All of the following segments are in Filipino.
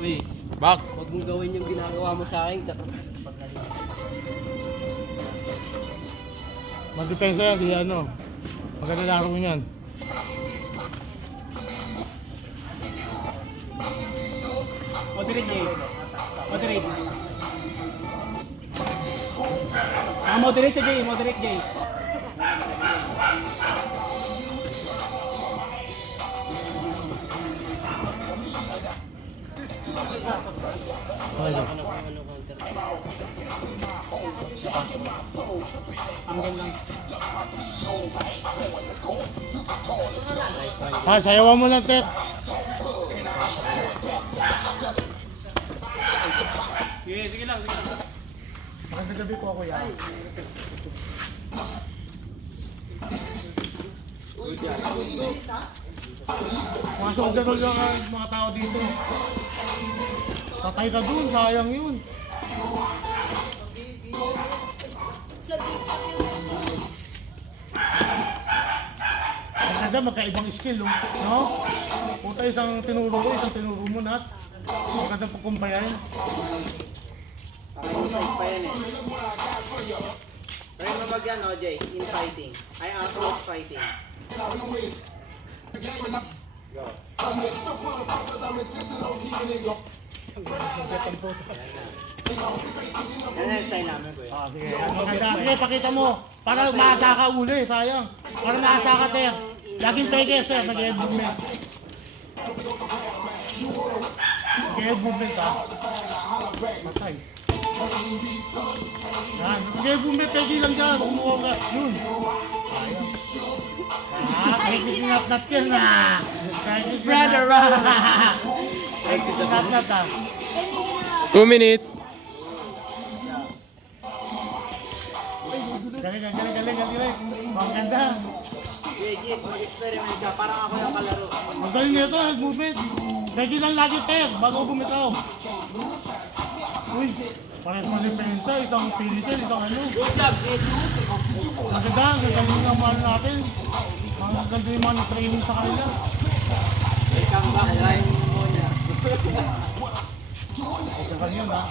Uy, Box. huwag mong gawin yung ginagawa mo sa akin. Magdepensa yan, si ano. Maganda laro niyan. Moderate, Jay. Moderate. Moderate siya, Jay. Moderate, Jay. Hanggang lang. Ha, sayawan mo lang, Tek. Sige, sige lang, sige lang. Magandang gabi po ako yan. Mga soldier lang ang mga tao dito. Patay ka dun, sayang yun. Maganda, magkaibang skill, no? Puta, isang tinuro ko, isang tinuro mo na. Maganda pagkumpayan. Outside pa yan eh. Pero yung mabag yan, Jay, in fighting. Ay, close fighting. Go. Yan ang style namin, kuya. Ah, sige. Maganda. Sige, pakita mo. Para maasa ka uli, sayang. Para maasa ka, Ter. Laging peke, sir. Nag-head movement. Nag-head movement, ha? Matay. Yan. Nag-head movement, peke lang dyan. Kumuha ka. Yun. Sayang. Ah, kahit sinap-nap yan, ha? Kahit Brother, kahit sinap-nap, ha? 2 minutes. Galing. Maganda. Jay, mag-experiment ka. Parang ako yung kalaro. Ang galing nito, head movement. Lagi lang lagi, Ter, bago bumitaw. Uy, parang malipensa, isang pilitin, isang ano. Good job, Jay. Maganda, ang galing nga mahal natin. Ang ganda yung mga training sa kanila. Welcome back, Ryan. Isa ka yun, ha?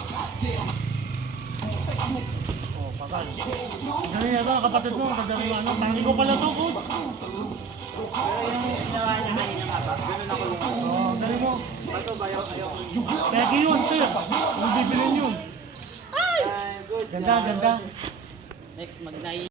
Oh, patay. Galing nito, kapatid mo, maganda yung ano. Tangi ko pala to, coach. Pero yung ginawa niya kanina nga ba? Ganun ako yung... Oh, galing mo. Kaso ba ayaw ko. Peke yun, Ter. Ang bibilin yun. Good Ganda, job. ganda. Next, mag-9.